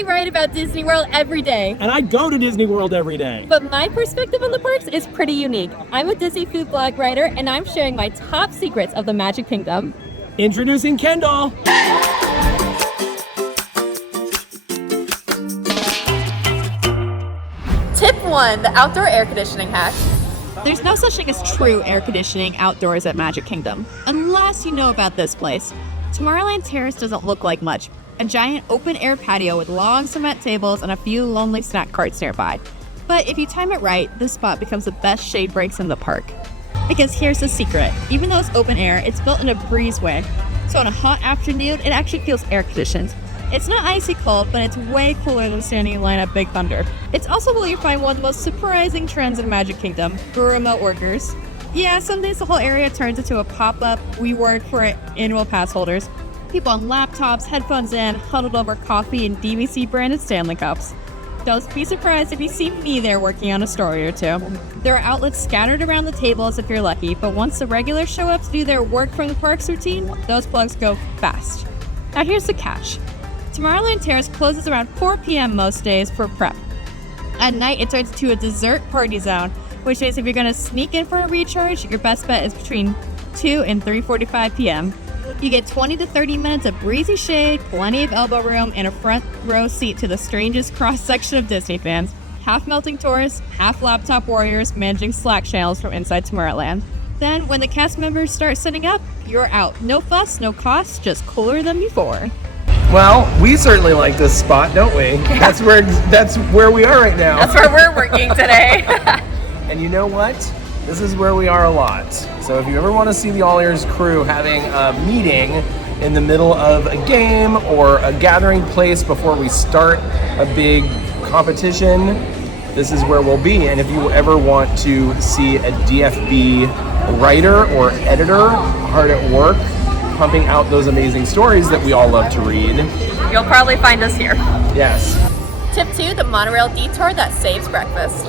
I write about Disney World every day. And I go to Disney World every day. But my perspective on the parks is pretty unique. I'm a Disney food blog writer, and I'm sharing my top secrets of the Magic Kingdom. Introducing Kendall. Tip 1, the outdoor air conditioning hack. There's no such thing as true air conditioning outdoors at Magic Kingdom, unless you know about this place. Tomorrowland Terrace doesn't look like much. A giant open-air patio with long cement tables and a few lonely snack carts nearby. But if you time it right, this spot becomes the best shade breaks in the park. Because here's the secret. Even though it's open air, it's built in a breezeway. So on a hot afternoon, it actually feels air-conditioned. It's not icy cold, but it's way cooler than standing in line at Big Thunder. It's also where you find one of the most surprising trends in Magic Kingdom, remote workers. Yeah, some days the whole area turns into a pop-up WeWork for annual pass holders. People on laptops, headphones in, huddled over coffee and DVC-branded Stanley Cups. Don't be surprised if you see me there working on a story or two. There are outlets scattered around the tables if you're lucky, but once the regulars show up to do their work from the parks routine, those plugs go fast. Now here's the catch. Tomorrowland Terrace closes around 4 p.m. most days for prep. At night, it turns into a dessert party zone, which means if you're going to sneak in for a recharge, your best bet is between 2 and 3:45 p.m. You get 20 to 30 minutes of breezy shade, plenty of elbow room, and a front row seat to the strangest cross-section of Disney fans. Half melting tourists, half laptop warriors managing Slack channels from inside Tomorrowland. Then, when the cast members start setting up, you're out. No fuss, no cost, just cooler than before. Well, we certainly like this spot, don't we? Yeah. That's where we are right now. That's where we're working today. And you know what? This is where we are a lot. So if you ever want to see the AllEars crew having a meeting in the middle of a game or a gathering place before we start a big competition, this is where we'll be. And if you ever want to see a DFB writer or editor hard at work, pumping out those amazing stories that we all love to read, You'll probably find us here. yes. Tip 2, the Monorail detour that saves breakfast.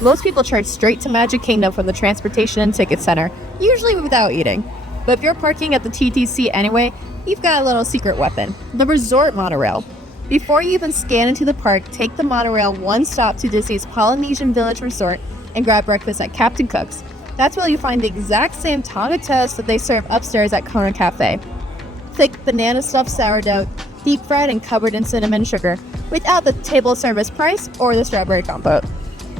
Most people charge straight to Magic Kingdom from the Transportation and Ticket Center, usually without eating. But if you're parking at the TTC anyway, you've got a little secret weapon, the Resort Monorail. Before you even scan into the park, take the monorail one stop to Disney's Polynesian Village Resort and grab breakfast at Captain Cook's. That's where you find the exact same tongue of toast that they serve upstairs at Kona Cafe. Thick banana stuffed sourdough, deep fried and covered in cinnamon sugar, without the table service price or the strawberry compote.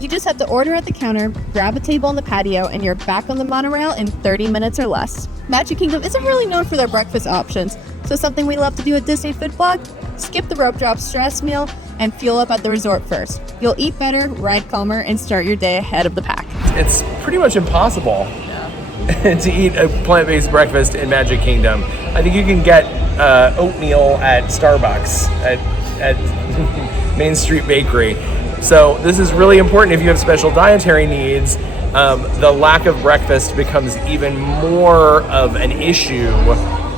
You just have to order at the counter, grab a table on the patio, and you're back on the monorail in 30 minutes or less. Magic Kingdom isn't really known for their breakfast options, so something we love to do at Disney Food Blog, skip the rope drop stress meal and fuel up at the resort first. You'll eat better, ride calmer, and start your day ahead of the pack. It's pretty much impossible to eat a plant-based breakfast in Magic Kingdom. I think you can get oatmeal at Starbucks, at Main Street Bakery. So this is really important if you have special dietary needs. The lack of breakfast becomes even more of an issue,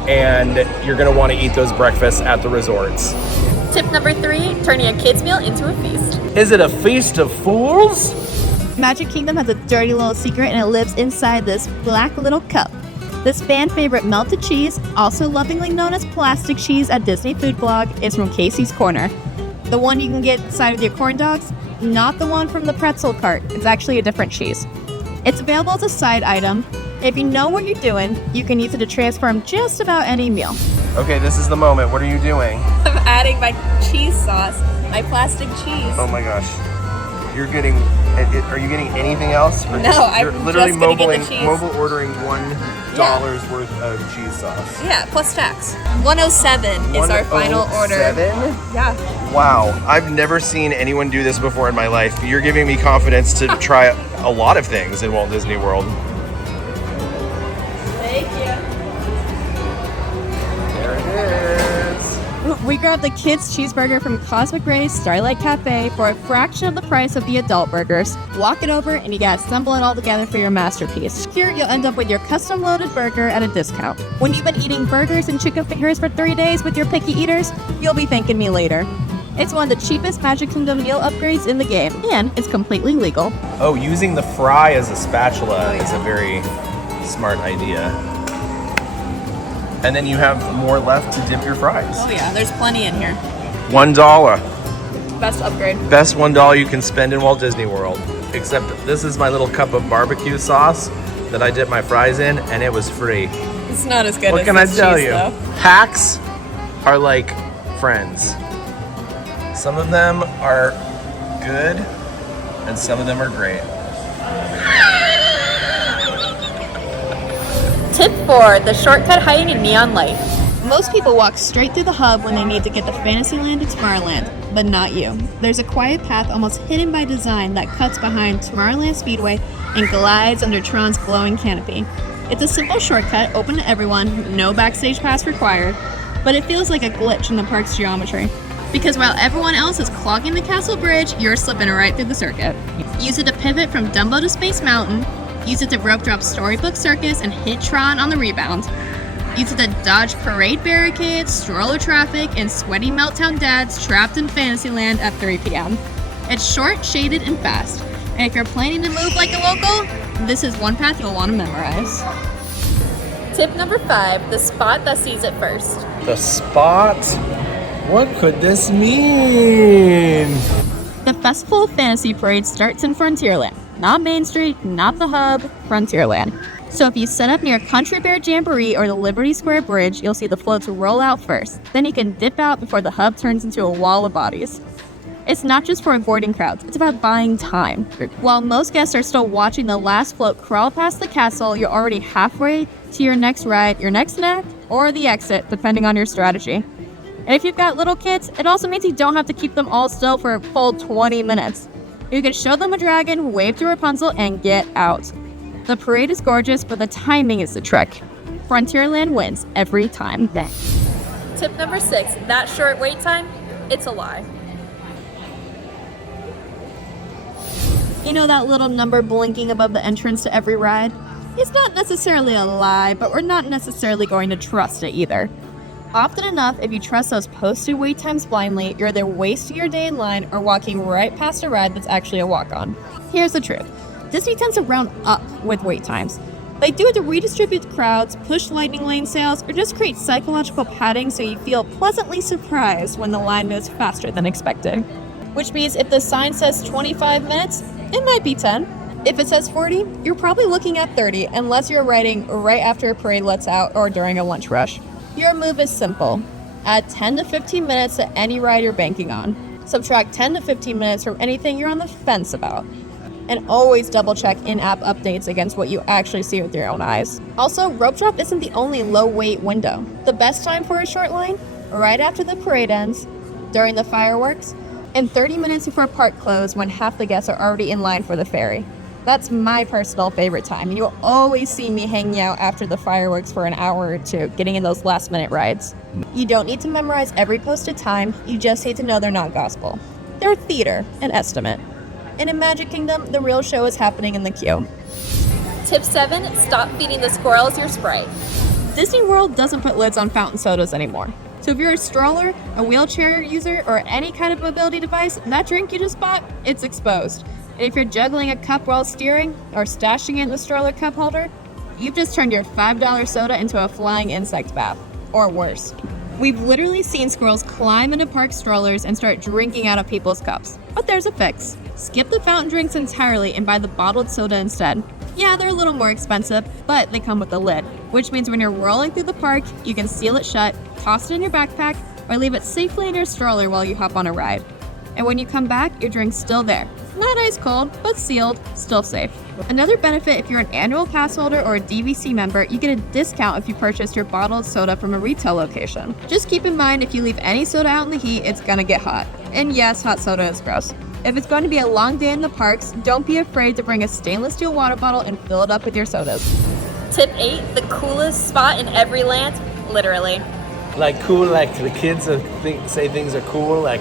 and you're going to want to eat those breakfasts at the resorts. Tip number 3, turning a kid's meal into a feast. Is it a feast of fools? Magic Kingdom has a dirty little secret, and it lives inside this black little cup. This fan favorite melted cheese, also lovingly known as plastic cheese at Disney Food Blog, is from Casey's Corner. The one you can get inside with your corn dogs, not the one from the pretzel cart. It's actually a different cheese. It's available as a side item. If you know what you're doing, you can use it to transform just about any meal. Okay, this is the moment. What are you doing? I'm adding my cheese sauce, my plastic cheese. Oh my gosh. You're getting, are you getting anything else? Or No, you're I'm literally just gonna get the cheese. mobile ordering $1 worth of cheese sauce. Yeah, plus tax. 107 is our final order. 107? Yeah. Wow, I've never seen anyone do this before in my life. You're giving me confidence to try a lot of things in Walt Disney World. Thank you. There it is. We grabbed the kids' cheeseburger from Cosmic Ray's Starlight Cafe for a fraction of the price of the adult burgers. Walk it over and you gotta assemble it all together for your masterpiece. Here you'll end up with your custom loaded burger at a discount. When you've been eating burgers and chicken fingers for 3 days with your picky eaters, you'll be thanking me later. It's one of the cheapest Magic Kingdom meal upgrades in the game, and it's completely legal. Oh, using the fry as a spatula is a very smart idea. And then you have more left to dip your fries. Oh yeah, there's plenty in here. $1. Best upgrade. Best $1 you can spend in Walt Disney World. Except this is my little cup of barbecue sauce that I dip my fries in, and it was free. It's not as good What as can I this tell cheese, you? though. Hacks are like friends. Some of them are good, and some of them are great. Tip 4, the shortcut hiding in neon light. Most people walk straight through the hub when they need to get to Fantasyland to Tomorrowland, but not you. There's a quiet path almost hidden by design that cuts behind Tomorrowland Speedway and glides under Tron's glowing canopy. It's a simple shortcut, open to everyone, no backstage pass required, but it feels like a glitch in the park's geometry. Because while everyone else is clogging the castle bridge, you're slipping right through the circuit. Use it to pivot from Dumbo to Space Mountain, use it to rope drop Storybook Circus and hit Tron on the rebound. Use it to dodge parade barricades, stroller traffic, and sweaty Meltdown dads trapped in Fantasyland at 3 p.m. It's short, shaded, and fast. And if you're planning to move like a local, this is one path you'll want to memorize. Tip number 5, the spot that sees it first. The spot? What could this mean? The Festival of Fantasy Parade starts in Frontierland. Not Main Street, not the hub, Frontierland. So if you set up near Country Bear Jamboree or the Liberty Square Bridge, you'll see the floats roll out first. Then you can dip out before the hub turns into a wall of bodies. It's not just for avoiding crowds, it's about buying time. While most guests are still watching the last float crawl past the castle, you're already halfway to your next ride, your next snack, or the exit, depending on your strategy. And if you've got little kids, it also means you don't have to keep them all still for a full 20 minutes. You can show them a dragon, wave to Rapunzel, and get out. The parade is gorgeous, but the timing is the trick. Frontierland wins every time. Tip number 6, that short wait time, it's a lie. You know that little number blinking above the entrance to every ride? It's not necessarily a lie, but we're not necessarily going to trust it either. Often enough, if you trust those posted wait times blindly, you're either wasting your day in line or walking right past a ride that's actually a walk-on. Here's the truth. Disney tends to round up with wait times. They do it to redistribute crowds, push lightning lane sales, or just create psychological padding so you feel pleasantly surprised when the line moves faster than expected. Which means if the sign says 25 minutes, it might be 10. If it says 40, you're probably looking at 30 unless you're riding right after a parade lets out or during a lunch rush. Your move is simple. Add 10 to 15 minutes to any ride you're banking on. Subtract 10 to 15 minutes from anything you're on the fence about. And always double check in-app updates against what you actually see with your own eyes. Also, rope drop isn't the only low wait window. The best time for a short line? Right after the parade ends, during the fireworks, and 30 minutes before park close when half the guests are already in line for the ferry. That's my personal favorite time, and you'll always see me hanging out after the fireworks for an hour or two, getting in those last-minute rides. You don't need to memorize every posted time, you just need to know they're not gospel. They're theater, an estimate. And in Magic Kingdom, the real show is happening in the queue. Tip 7, stop feeding the squirrels your Sprite. Disney World doesn't put lids on fountain sodas anymore. So if you're a stroller, a wheelchair user, or any kind of mobility device, that drink you just bought, it's exposed. And if you're juggling a cup while steering, or stashing it in the stroller cup holder, you've just turned your $5 soda into a flying insect bath. Or worse. We've literally seen squirrels climb into park strollers and start drinking out of people's cups. But there's a fix. Skip the fountain drinks entirely and buy the bottled soda instead. Yeah, they're a little more expensive, but they come with a lid, which means when you're rolling through the park, you can seal it shut, toss it in your backpack, or leave it safely in your stroller while you hop on a ride. And when you come back, your drink's still there. Not ice cold, but sealed, still safe. Another benefit if you're an annual pass holder or a DVC member, you get a discount if you purchase your bottled soda from a retail location. Just keep in mind if you leave any soda out in the heat, it's gonna get hot. And yes, hot soda is gross. If it's going to be a long day in the parks, don't be afraid to bring a stainless steel water bottle and fill it up with your sodas. Tip 8, the coolest spot in every land, literally. Like cool, like the kids say things are cool, like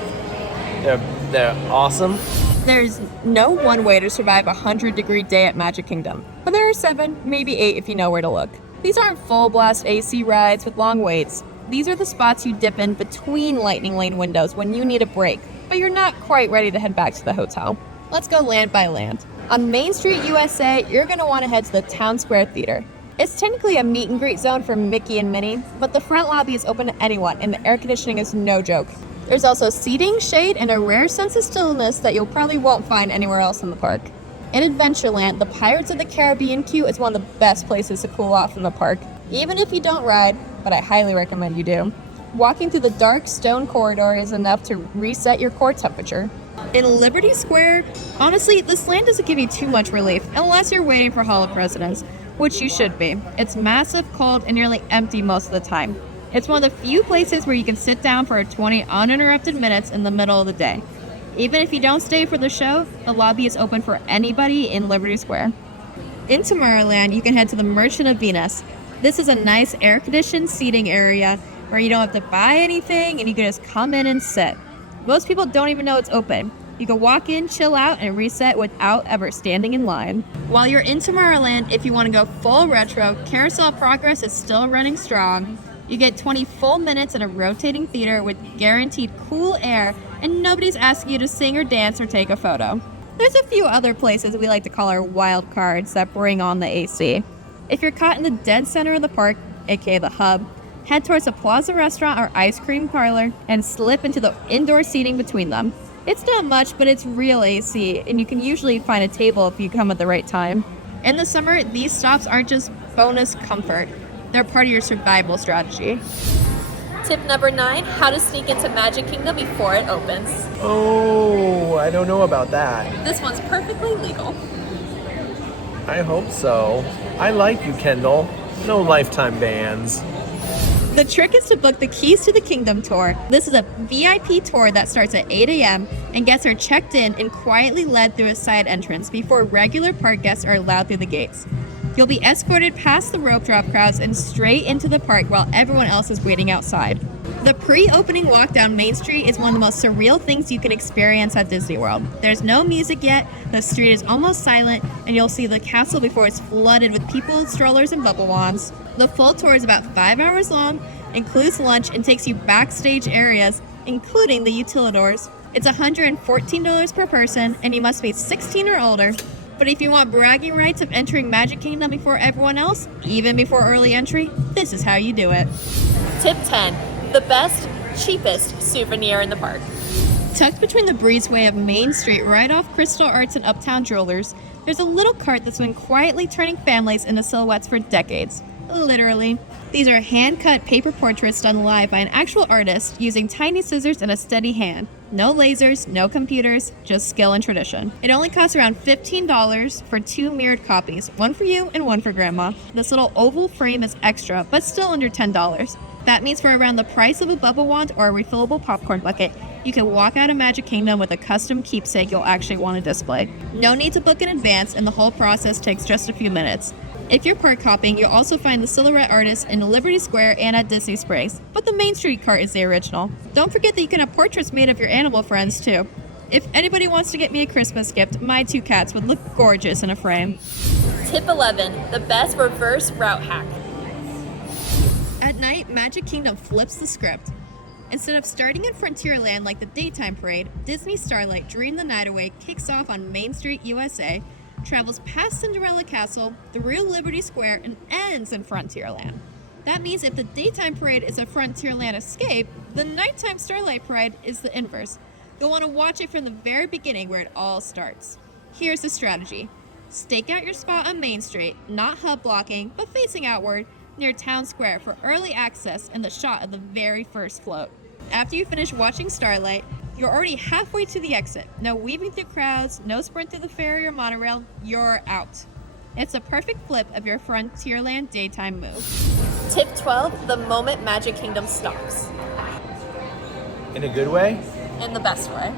they're awesome. There's no one way to survive a 100-degree day at Magic Kingdom, but there are 7, maybe 8 if you know where to look. These aren't full blast AC rides with long waits. These are the spots you dip in between lightning lane windows when you need a break, but you're not quite ready to head back to the hotel. Let's go land by land. On Main Street, USA, you're going to want to head to the Town Square Theater. It's technically a meet and greet zone for Mickey and Minnie, but the front lobby is open to anyone and the air conditioning is no joke. There's also seating, shade, and a rare sense of stillness that you'll probably won't find anywhere else in the park. In Adventureland, the Pirates of the Caribbean queue is one of the best places to cool off in the park, even if you don't ride, but I highly recommend you do. Walking through the dark stone corridor is enough to reset your core temperature. In Liberty Square, honestly, this land doesn't give you too much relief unless you're waiting for Hall of Presidents, which you should be. It's massive, cold, and nearly empty most of the time. It's one of the few places where you can sit down for 20 uninterrupted minutes in the middle of the day. Even if you don't stay for the show, the lobby is open for anybody in Liberty Square. In Tomorrowland, you can head to the Merchant of Venus. This is a nice air-conditioned seating area where you don't have to buy anything and you can just come in and sit. Most people don't even know it's open. You can walk in, chill out, and reset without ever standing in line. While you're in Tomorrowland, if you want to go full retro, Carousel Progress is still running strong. You get 20 full minutes in a rotating theater with guaranteed cool air, and nobody's asking you to sing or dance or take a photo. There's a few other places we like to call our wild cards that bring on the AC. If you're caught in the dead center of the park, aka the hub, head towards the Plaza Restaurant or Ice Cream Parlor and slip into the indoor seating between them. It's not much, but it's real AC, and you can usually find a table if you come at the right time. In the summer, these stops aren't just bonus comfort. They're part of your survival strategy. Tip number 9, how to sneak into Magic Kingdom before it opens. Oh, I don't know about that. This one's perfectly legal. I hope so. I like you, Kendall. No lifetime bans. The trick is to book the Keys to the Kingdom tour. This is a VIP tour that starts at 8 a.m. and guests are checked in and quietly led through a side entrance before regular park guests are allowed through the gates. You'll be escorted past the rope drop crowds and straight into the park while everyone else is waiting outside. The pre-opening walk down Main Street is one of the most surreal things you can experience at Disney World. There's no music yet, the street is almost silent, and you'll see the castle before it's flooded with people, strollers, and bubble wands. The full tour is about 5 hours long, includes lunch, and takes you backstage areas, including the utilidors. It's $114 per person, and you must be 16 or older. But if you want bragging rights of entering Magic Kingdom before everyone else, even before early entry, this is how you do it. Tip 10, the best, cheapest souvenir in the park. Tucked between the breezeway of Main Street right off Crystal Arts and Uptown Jewelers, there's a little cart that's been quietly turning families into silhouettes for decades. Literally. These are hand-cut paper portraits done live by an actual artist using tiny scissors and a steady hand. No lasers, no computers, just skill and tradition. It only costs around $15 for 2 mirrored copies, one for you and one for Grandma. This little oval frame is extra, but still under $10. That means for around the price of a bubble wand or a refillable popcorn bucket, you can walk out of Magic Kingdom with a custom keepsake you'll actually want to display. No need to book in advance, and the whole process takes just a few minutes. If you're park hopping, you'll also find the silhouette artists in Liberty Square and at Disney Springs, but the Main Street cart is the original. Don't forget that you can have portraits made of your animal friends too. If anybody wants to get me a Christmas gift, my 2 cats would look gorgeous in a frame. Tip 11, the best reverse route hack. At night, Magic Kingdom flips the script. Instead of starting in Frontierland like the daytime parade, Disney Starlight Dream the Night Away kicks off on Main Street, USA, travels past Cinderella Castle, through Liberty Square, and ends in Frontierland. That means if the daytime parade is a Frontierland escape, the nighttime Starlight Parade is the inverse. You'll want to watch it from the very beginning where it all starts. Here's the strategy. Stake out your spot on Main Street, not hub blocking, but facing outward, near Town Square for early access and the shot of the very first float. After you finish watching Starlight, you're already halfway to the exit. No weaving through crowds, no sprint through the ferry or monorail, you're out. It's a perfect flip of your Frontierland daytime move. Tip 12, the moment Magic Kingdom stops. In a good way? In the best way.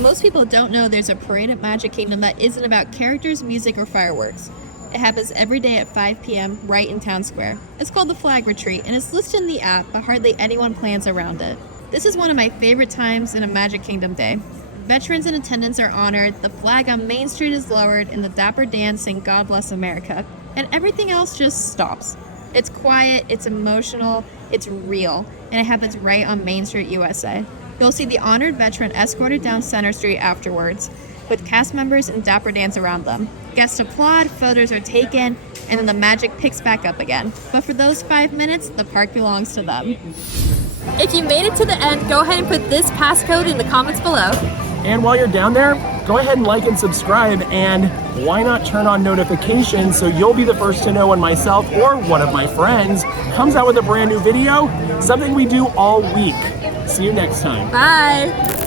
Most people don't know there's a parade at Magic Kingdom that isn't about characters, music, or fireworks. It happens every day at 5 p.m. right in Town Square. It's called the Flag Retreat, and it's listed in the app, but hardly anyone plans around it. This is one of my favorite times in a Magic Kingdom day. Veterans in attendance are honored, the flag on Main Street is lowered, and the Dapper Dan sing God Bless America, and everything else just stops. It's quiet, it's emotional, it's real, and it happens right on Main Street, USA. You'll see the honored veteran escorted down Center Street afterwards, with cast members and Dapper Dans around them. Guests applaud, photos are taken, and then the magic picks back up again. But for those 5 minutes, the park belongs to them. If you made it to the end, go ahead and put this passcode in the comments below. And while you're down there, go ahead and like and subscribe, and why not turn on notifications so you'll be the first to know when myself or one of my friends comes out with a brand new video, something we do all week. See you next time. Bye.